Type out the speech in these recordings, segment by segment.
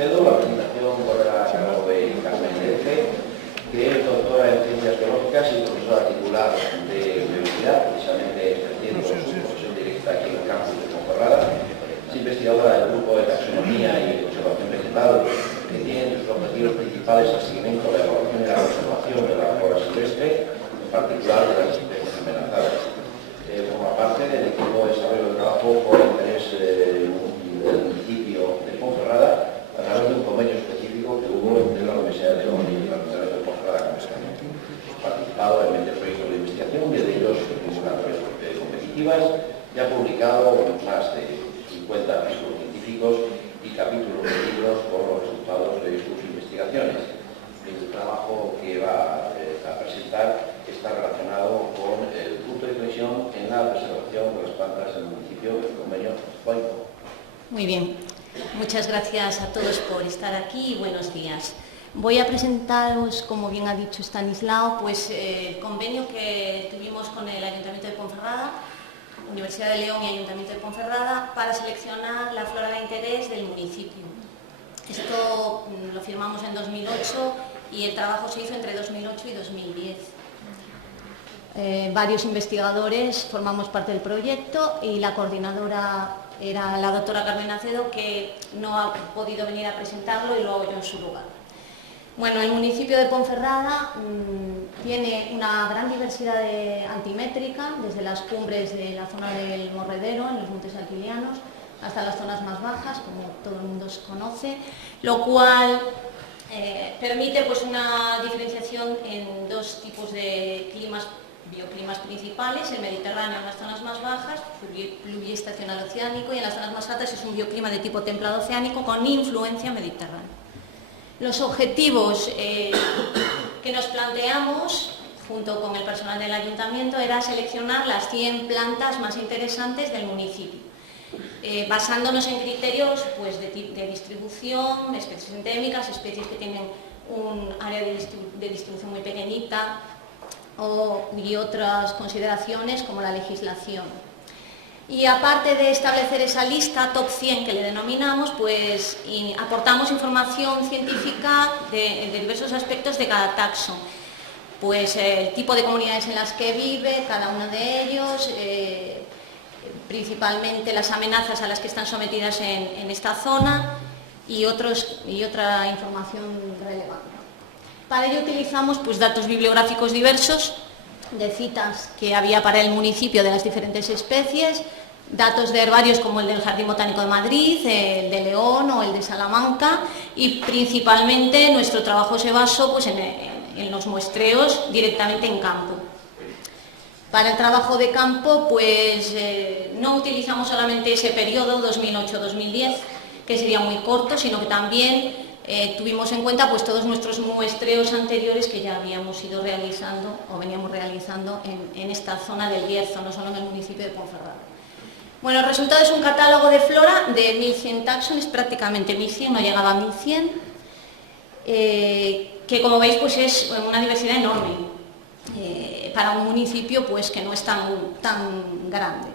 Carmen Acedo. La presentación correrá a cargo de Carmen Lefe, que es doctora en Ciencias Biológicas y profesora titular de Universidad, precisamente ejerciendo su profesión directa aquí en el campus de Ponferrada. Es investigadora del grupo de taxonomía y conservación vegetal, que tiene sus objetivos principales el seguimiento, la evaluación y la conservación de la flora silvestre, en particular de las especies amenazadas. Forma parte del equipo de desarrollo de trabajo por interés del municipio de Ponferrada a través de un convenio específico que hubo entre la Universidad de León y la Universidad de Ponferrada. Ha participado en 20 proyectos de investigación y de ellos convocatorias competitivas y ha publicado más de 50 artículos científicos y capítulos de libros con los resultados de sus investigaciones. El trabajo que va a presentar está relacionado con el punto de inflexión en la preservación de las plantas en el municipio del convenio COIPO. Muy bien, muchas gracias a todos por estar aquí y buenos días. Voy a presentaros, como bien ha dicho Stanislao, pues el convenio que tuvimos con el Ayuntamiento de Ponferrada, Universidad de León y Ayuntamiento de Ponferrada, para seleccionar la flora de interés del municipio. Esto lo firmamos en 2008 y el trabajo se hizo entre 2008 y 2010. Varios investigadores formamos parte del proyecto y la coordinadora era la doctora Carmen Acedo, que no ha podido venir a presentarlo y lo hago yo en su lugar. Bueno, el municipio de Ponferrada tiene una gran diversidad altimétrica, desde las cumbres de la zona del Morredero, en los Montes Alquilianos, hasta las zonas más bajas, como todo el mundo conoce, lo cual permite pues, una diferenciación en dos tipos de bioclimas principales: el Mediterráneo en las zonas más bajas, pluvioestacional oceánico, y en las zonas más altas es un bioclima de tipo templado oceánico con influencia mediterránea. Los objetivos que nos planteamos, junto con el personal del ayuntamiento, era seleccionar las 100 plantas más interesantes del municipio, basándonos en criterios pues, de distribución, especies endémicas, especies que tienen un área de distribución muy pequeñita, y otras consideraciones como la legislación. Y aparte de establecer esa lista top 100 que le denominamos, pues aportamos información científica de diversos aspectos de cada taxon. Pues el tipo de comunidades en las que vive cada uno de ellos, principalmente las amenazas a las que están sometidas en esta zona y otra información relevante. Para ello utilizamos pues, datos bibliográficos diversos, de citas que había para el municipio de las diferentes especies, datos de herbarios como el del Jardín Botánico de Madrid, el de León o el de Salamanca, y principalmente nuestro trabajo se basó pues, en los muestreos directamente en campo. Para el trabajo de campo pues, no utilizamos solamente ese periodo 2008-2010, que sería muy corto, sino que también tuvimos en cuenta pues, todos nuestros muestreos anteriores que ya habíamos ido realizando o veníamos realizando en esta zona del Bierzo, no solo en el municipio de Ponferrada. Bueno, el resultado es un catálogo de flora de 1100 taxones, prácticamente 1100, no llegaba a 1100, que como veis pues, es una diversidad enorme para un municipio pues, que no es tan grande.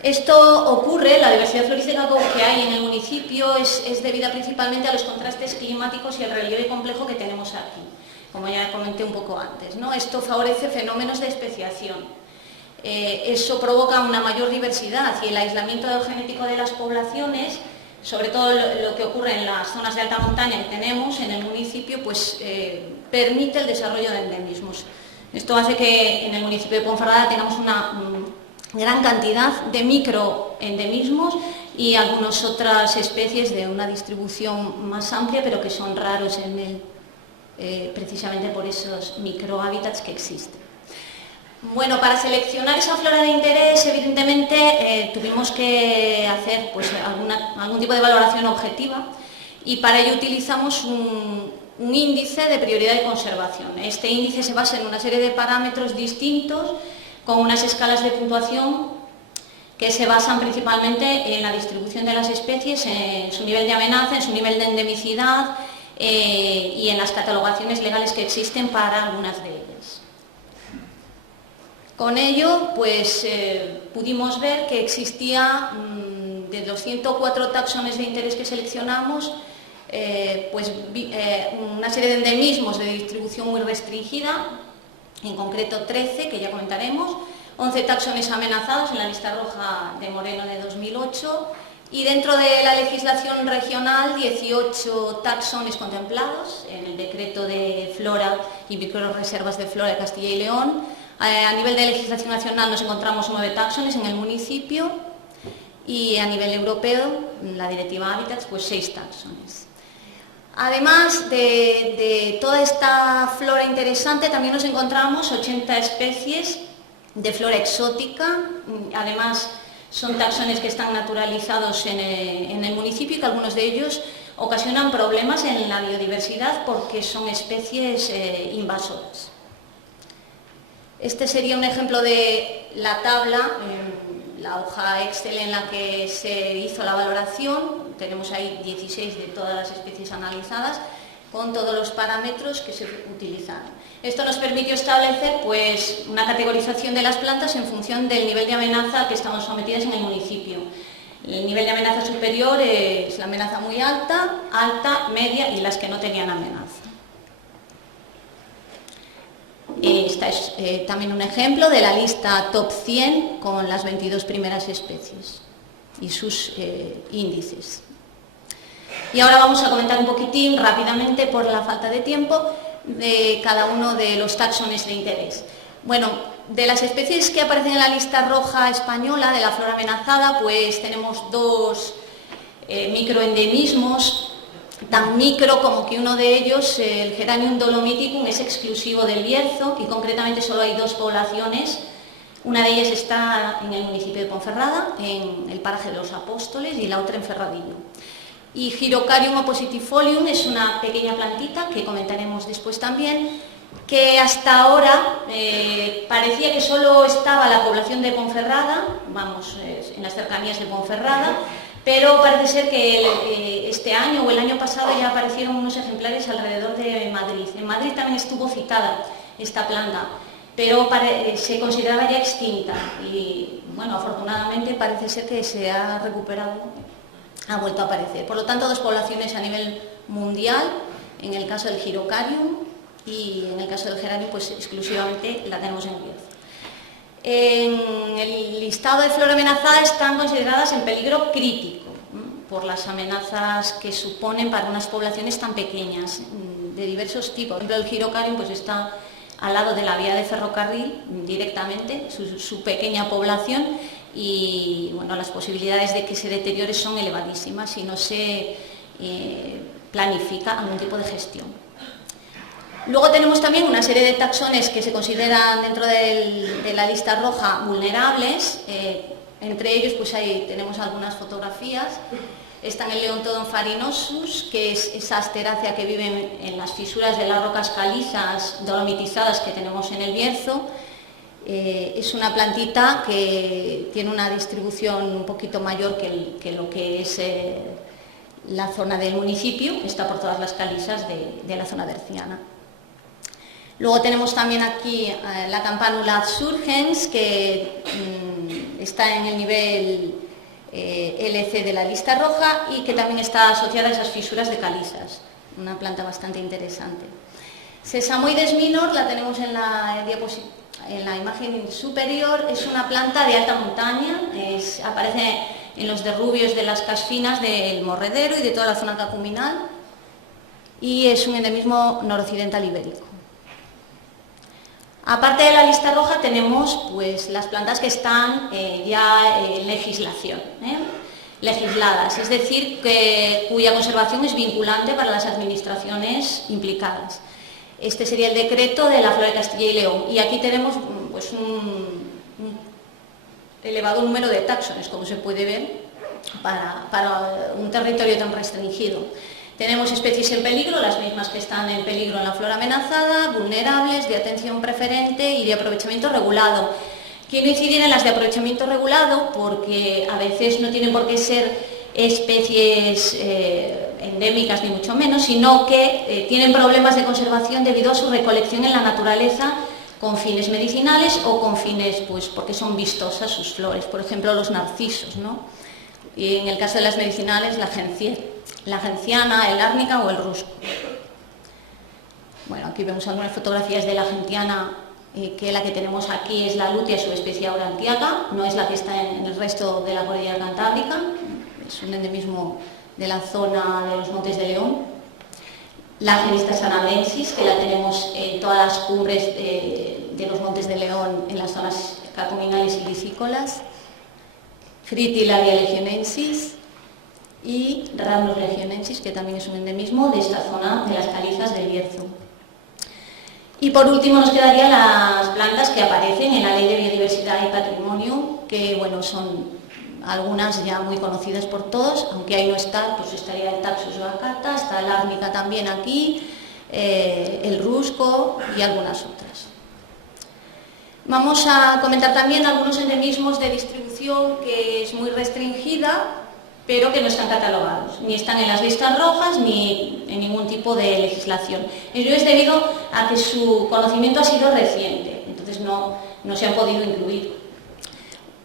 Esto ocurre, la diversidad florística que hay en el municipio es debida principalmente a los contrastes climáticos y el relieve complejo que tenemos aquí, como ya comenté un poco antes, ¿no? Esto favorece fenómenos de especiación, eso provoca una mayor diversidad y el aislamiento genético de las poblaciones, sobre todo lo que ocurre en las zonas de alta montaña que tenemos en el municipio, pues permite el desarrollo de endemismos. Esto hace que en el municipio de Ponferrada tengamos una gran cantidad de microendemismos y algunas otras especies de una distribución más amplia, pero que son raros precisamente por esos microhábitats que existen. Bueno, para seleccionar esa flora de interés, evidentemente tuvimos que hacer pues, algún tipo de valoración objetiva, y para ello utilizamos un índice de prioridad de conservación. Este índice se basa en una serie de parámetros distintos, con unas escalas de puntuación que se basan principalmente en la distribución de las especies, en su nivel de amenaza, en su nivel de endemicidad y en las catalogaciones legales que existen para algunas de ellas. Con ello, pues, pudimos ver que existía, de los 104 taxones de interés que seleccionamos, una serie de endemismos de distribución muy restringida, en concreto 13, que ya comentaremos, 11 taxones amenazados en la lista roja de Moreno de 2008, y dentro de la legislación regional 18 taxones contemplados en el decreto de flora y microrreservas de flora de Castilla y León. A nivel de legislación nacional nos encontramos 9 taxones en el municipio y a nivel europeo, la directiva Hábitats, pues 6 taxones. Además de toda esta flora interesante, también nos encontramos 80 especies de flora exótica. Además, son taxones que están naturalizados en el municipio y que algunos de ellos ocasionan problemas en la biodiversidad porque son especies invasoras. Este sería un ejemplo de la tabla, la hoja Excel en la que se hizo la valoración. Tenemos ahí 16 de todas las especies analizadas con todos los parámetros que se utilizaron. Esto nos permitió establecer pues, una categorización de las plantas en función del nivel de amenaza al que estamos sometidas en el municipio. El nivel de amenaza superior es la amenaza muy alta, alta, media y las que no tenían amenaza. Esta es también un ejemplo de la lista top 100 con las 22 primeras especies y sus índices. Y ahora vamos a comentar un poquitín rápidamente, por la falta de tiempo, de cada uno de los taxones de interés. Bueno, de las especies que aparecen en la lista roja española de la flora amenazada, pues tenemos 2 microendemismos, tan micro como que uno de ellos, el Geranium dolomiticum, es exclusivo del Bierzo y concretamente solo hay 2 poblaciones. Una de ellas está en el municipio de Ponferrada, en el paraje de los Apóstoles, y la otra en Ferradillo. Y Girocarium oppositifolium es una pequeña plantita que comentaremos después también, que hasta ahora parecía que solo estaba la población de Ponferrada, en las cercanías de Ponferrada, pero parece ser que este año o el año pasado ya aparecieron unos ejemplares alrededor de Madrid. En Madrid también estuvo citada esta planta, pero se consideraba ya extinta y, bueno, afortunadamente parece ser que se ha recuperado, ha vuelto a aparecer. Por lo tanto, 2 poblaciones a nivel mundial, en el caso del Girocarium, y en el caso del Geranium, pues exclusivamente la tenemos en Bierzo. En el listado de flora amenazada están consideradas en peligro crítico por las amenazas que suponen para unas poblaciones tan pequeñas, de diversos tipos. Por ejemplo, el Girocarium pues está al lado de la vía de ferrocarril directamente, su pequeña población, y bueno, las posibilidades de que se deteriore son elevadísimas si no se planifica algún tipo de gestión. Luego tenemos también una serie de taxones que se consideran dentro de la lista roja vulnerables. Entre ellos pues ahí tenemos algunas fotografías. Está en el Leontodon farinosus, que es esa asterácea que vive en las fisuras de las rocas calizas dolomitizadas que tenemos en el Bierzo. Es una plantita que tiene una distribución un poquito mayor que lo que es la zona del municipio, está por todas las calizas de la zona berciana. Luego tenemos también aquí la Campanula surgens, que está en el nivel LC de la lista roja y que también está asociada a esas fisuras de calizas, una planta bastante interesante. Sesamoides minor, la tenemos en la imagen superior, es una planta de alta montaña, aparece en los derrubios de las casfinas del Morredero y de toda la zona cacuminal, y es un endemismo noroccidental ibérico. Aparte de la lista roja tenemos pues, las plantas que están ya en legislación, legisladas, es decir, cuya conservación es vinculante para las administraciones implicadas. Este sería el decreto de la flora de Castilla y León, y aquí tenemos pues, un elevado número de taxones, como se puede ver, para un territorio tan restringido. Tenemos especies en peligro, las mismas que están en peligro en la flora amenazada, vulnerables, de atención preferente y de aprovechamiento regulado. Quiero incidir en las de aprovechamiento regulado porque a veces no tienen por qué ser especies endémicas ni mucho menos, sino que tienen problemas de conservación debido a su recolección en la naturaleza con fines medicinales o con fines, pues, porque son vistosas sus flores, por ejemplo los narcisos, ¿no? Y en el caso de las medicinales, la gencier. la gentiana, el árnica o el rusco. Bueno, aquí vemos algunas fotografías de la gentiana, que la que tenemos aquí es la lutea subespecie aurantiaca, no es la que está en el resto de la cordillera cantábrica, es un endemismo de la zona de los Montes de León. La Genistas anadensis, que la tenemos en todas las cumbres de los Montes de León, en las zonas cacuminales y lisícolas. Fritillaria legionensis y Rhamnus legionensis, que también es un endemismo de esta zona de las calizas del Bierzo. Y por último nos quedarían las plantas que aparecen en la Ley de Biodiversidad y Patrimonio, que bueno, son algunas ya muy conocidas por todos, aunque ahí no está, pues estaría el Taxus baccata, está el árnica también aquí, el rusco y algunas otras. Vamos a comentar también algunos endemismos de distribución que es muy restringida, pero que no están catalogados, ni están en las listas rojas ni en ningún tipo de legislación. Ello es debido a que su conocimiento ha sido reciente, entonces no se han podido incluir.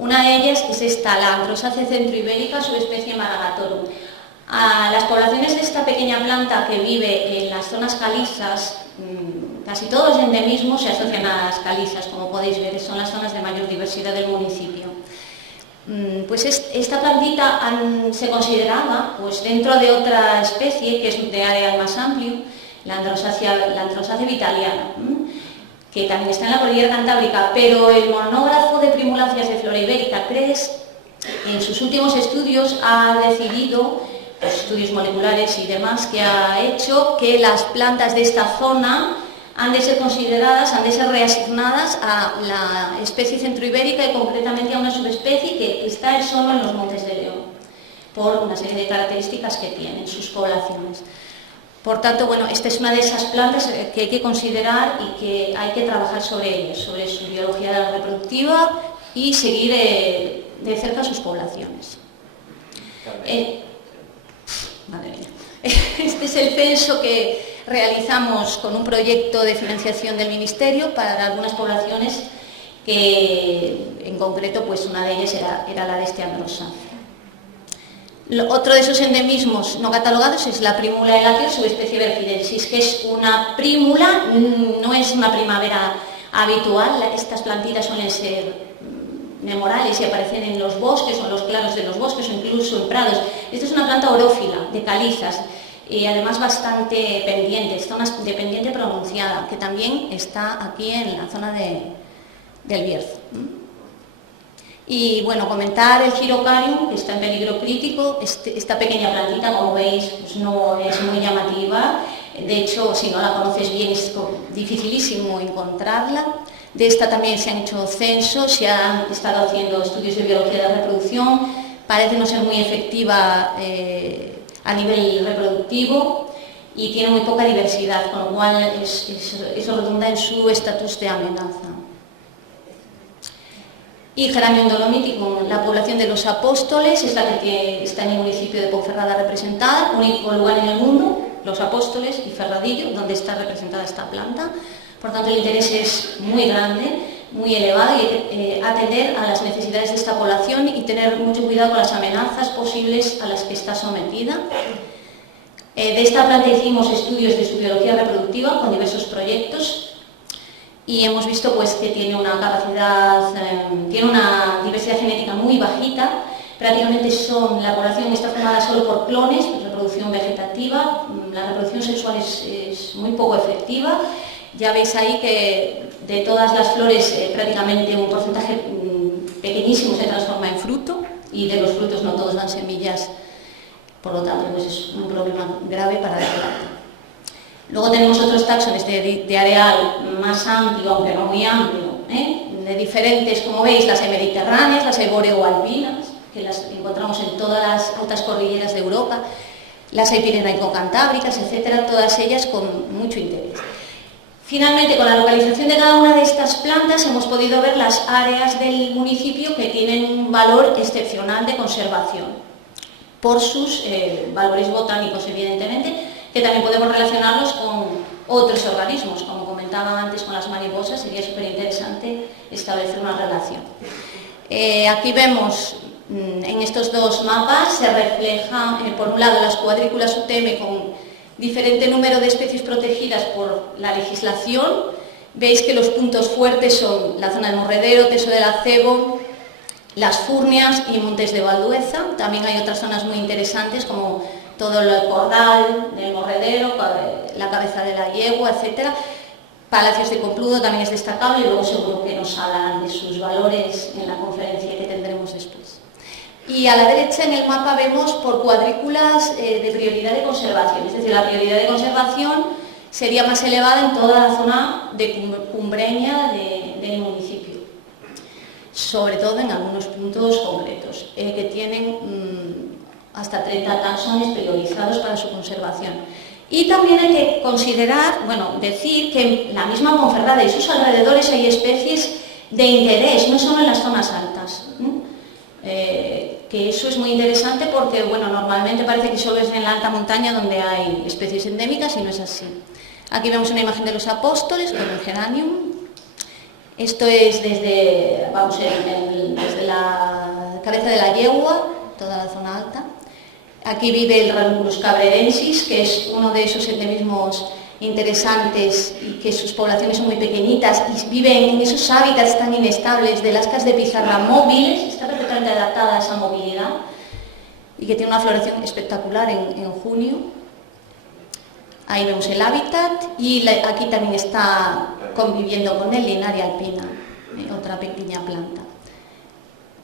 Una de ellas es esta, la Androsacia centroibérica, subespecie Maragatorum. A las poblaciones de esta pequeña planta que vive en las zonas calizas, casi todos los endemismos se asocian a las calizas, como podéis ver, son las zonas de mayor diversidad del municipio. Pues esta plantita se consideraba pues, dentro de otra especie que es de área más amplio, la Androsacia vitaliana, que también está en la cordillera cantábrica, pero el monógrafo de primulacias de flora ibérica, CRES, en sus últimos estudios ha decidido, pues, estudios moleculares y demás, que ha hecho que las plantas de esta zona han de ser consideradas, han de ser reasignadas a la especie centroibérica y concretamente a una subespecie que está solo en los Montes de León, por una serie de características que tienen sus poblaciones. Por tanto, bueno, esta es una de esas plantas que hay que considerar y que hay que trabajar sobre ellas, sobre su biología reproductiva y seguir de cerca sus poblaciones. Madre mía. Este es el censo que realizamos con un proyecto de financiación del Ministerio para algunas poblaciones que, en concreto, pues una de ellas era la de este Androsacia. Otro de esos endemismos no catalogados es la prímula elatia, subespecie bergidensis, que es una prímula, no es una primavera habitual, estas plantitas suelen ser nemorales y aparecen en los bosques o en los claros de los bosques o incluso en prados. Esta es una planta orófila, de calizas, y además bastante pendiente, está una pendiente pronunciada, que también está aquí en la zona del Bierzo. Y bueno, comentar el Girocarium, que está en peligro crítico. Esta pequeña plantita, como veis, pues no es muy llamativa. De hecho, si no la conoces bien, es dificilísimo encontrarla. De esta también se han hecho censos, se han estado haciendo estudios de biología de la reproducción. Parece no ser muy efectiva a nivel reproductivo y tiene muy poca diversidad, con lo cual eso redunda en su estatus de amenaza. Y Geranium dolomiticum, la población de los Apóstoles, es la que está en el municipio de Ponferrada representada, único lugar en el mundo, los Apóstoles y Ferradillo, donde está representada esta planta. Por tanto, el interés es muy grande, muy elevado, y atender a las necesidades de esta población y tener mucho cuidado con las amenazas posibles a las que está sometida. De esta planta hicimos estudios de su biología reproductiva con diversos proyectos y hemos visto pues, que tiene una capacidad, tiene una diversidad genética muy bajita. Prácticamente la población está formada solo por clones, reproducción vegetativa, la reproducción sexual es muy poco efectiva. Ya veis ahí que de todas las flores prácticamente un porcentaje pequeñísimo se transforma en fruto y de los frutos no todos dan semillas, por lo tanto pues es un problema grave para la planta. Luego tenemos otros taxones de areal más amplio, aunque no muy amplio, de diferentes, como veis, las mediterráneas, las eboreo-alpinas, que las encontramos en todas las altas cordilleras de Europa, las pirenaico-cantábricas, etcétera, todas ellas con mucho interés. Finalmente, con la localización de cada una de estas plantas hemos podido ver las áreas del municipio que tienen un valor excepcional de conservación, por sus valores botánicos, evidentemente, que también podemos relacionarlos con otros organismos, como comentaba antes con las mariposas, sería súper interesante establecer una relación. Aquí vemos En estos dos mapas se reflejan, por un lado, las cuadrículas UTM con diferente número de especies protegidas por la legislación. Veis que los puntos fuertes son la zona del Morredero, Teso del Acebo, las Furnias y Montes de Valdueza. También hay otras zonas muy interesantes como todo el Cordal del Morredero, la Cabeza de la Yegua, etc. Palacios de Compludo también es destacable y luego seguro que nos hablan de sus valores en la conferencia que tendremos después. Y a la derecha en el mapa vemos por cuadrículas de prioridad de conservación, es decir, la prioridad de conservación sería más elevada en toda la zona de cumbreña del municipio, sobre todo en algunos puntos concretos, que tienen hasta 30 taxones priorizados para su conservación. Y también hay que considerar, decir que en la misma Ponferrada y sus alrededores hay especies de interés, no solo en las zonas altas. Que eso es muy interesante porque, normalmente parece que solo es en la alta montaña donde hay especies endémicas y no es así. Aquí vemos una imagen de los apóstoles con el geranium. Esto es desde la Cabeza de la Yegua, toda la zona alta. Aquí vive el Ranunculus cabrerensis, que es uno de esos endemismos interesantes y que sus poblaciones son muy pequeñitas y viven en esos hábitats tan inestables de lascas de pizarra móviles. Está perfectamente adaptada a esa movilidad y que tiene una floración espectacular en junio. Ahí vemos el hábitat y aquí también está conviviendo con el Linaria alpina, otra pequeña planta.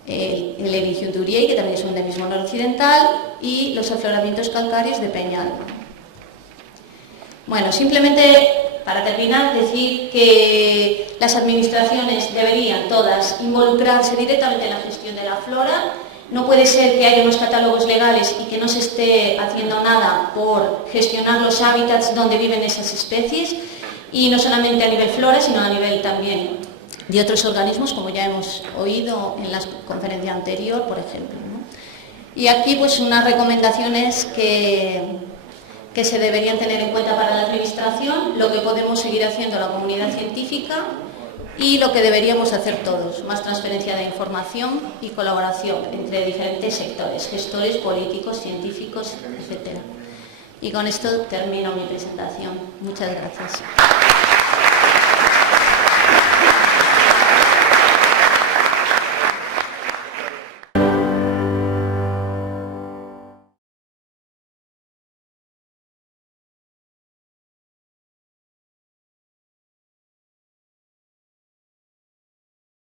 El Erigium duriei, que también es un endemismo noroccidental, y los afloramientos calcáreos de Peñalba. Simplemente para terminar, decir que las administraciones deberían todas involucrarse directamente en la gestión de la flora. No puede ser que haya unos catálogos legales y que no se esté haciendo nada por gestionar los hábitats donde viven esas especies, y no solamente a nivel flora, sino a nivel también de otros organismos, como ya hemos oído en la conferencia anterior, por ejemplo, Y aquí unas recomendaciones que se deberían tener en cuenta para la administración, lo que podemos seguir haciendo la comunidad científica y lo que deberíamos hacer todos: más transferencia de información y colaboración entre diferentes sectores, gestores, políticos, científicos, etc. Y con esto termino mi presentación. Muchas gracias.